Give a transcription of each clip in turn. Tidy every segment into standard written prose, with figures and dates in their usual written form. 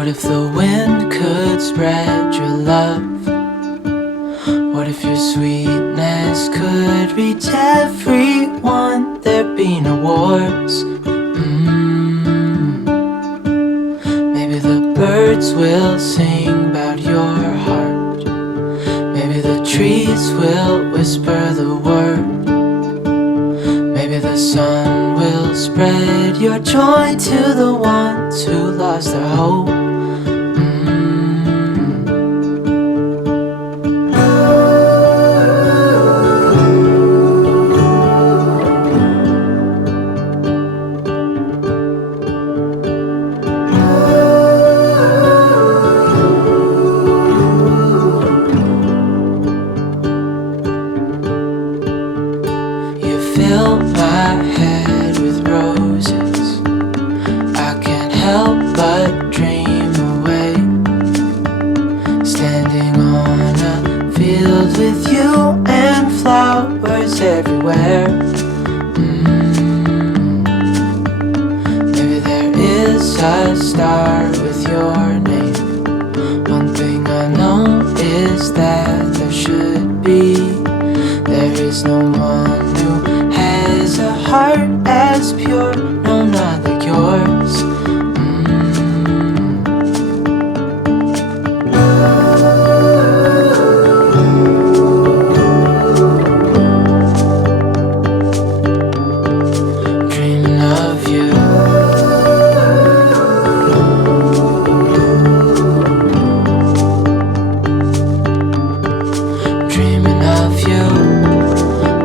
What if the wind could spread your love? What if your sweetness could reach everyone? There'd be no wars. Maybe the birds will sing about your heart. Maybe the trees will whisper the word. Maybe the sun will spread your joy to the ones who lost their hope. Fill my head with roses. I can't help but dream away, standing on a field with you and flowers everywhere. Maybe there is a star with your name. One thing I know is that there should be. There is no one who has a heart as pure, no, not like yours. Dreaming of you.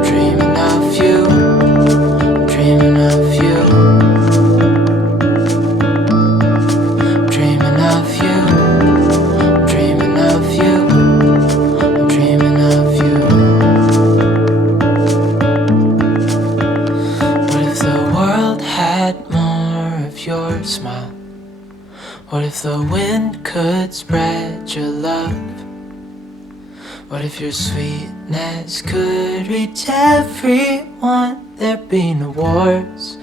Dreaming of you. Your smile. What if the wind could spread your love? What if your sweetness could reach everyone? There'd be no wars.